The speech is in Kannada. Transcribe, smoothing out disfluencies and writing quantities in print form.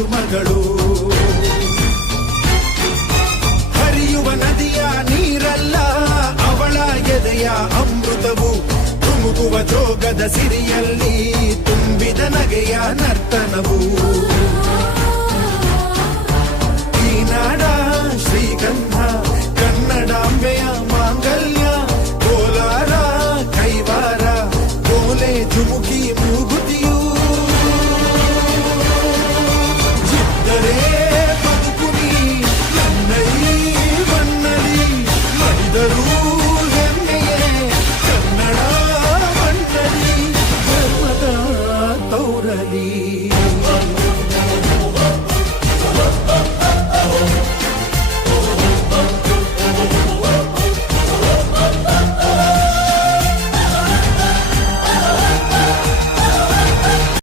ಸುಮಗಳು. ಹರಿಯುವ ನದಿಯ ನೀರಲ್ಲ ಅವಳ ಎದೆಯ ಅಮೃತವು. ಧುಮುಕುವ ಜೋಗದ ಸಿರಿಯಲ್ಲಿ ತುಂಬಿದ ನಗೆಯ ನರ್ತನವು. ಈ ನಾಡ ಶ್ರೀಗಂಧ ಕನ್ನಡಾಂಬೆಯ ಮಾಂಗಲ್ಯ. ಕೋಲಾರ ಕೈವಾರ ಕೋಲೆ ಧುಮುಕಿ ಮೂಗುತಿಯು. ಇದ್ದರೆ ಬದುಕುನಿ ನನ್ನೈ ಮನ್ನಲಿ ಮಡಿದರೂ ಹೆಮ್ಮೆಯೇ ಕನ್ನಡ ಮಣ್ಣಲಿ ಧರ್ಮದ ತೌರಲಿ.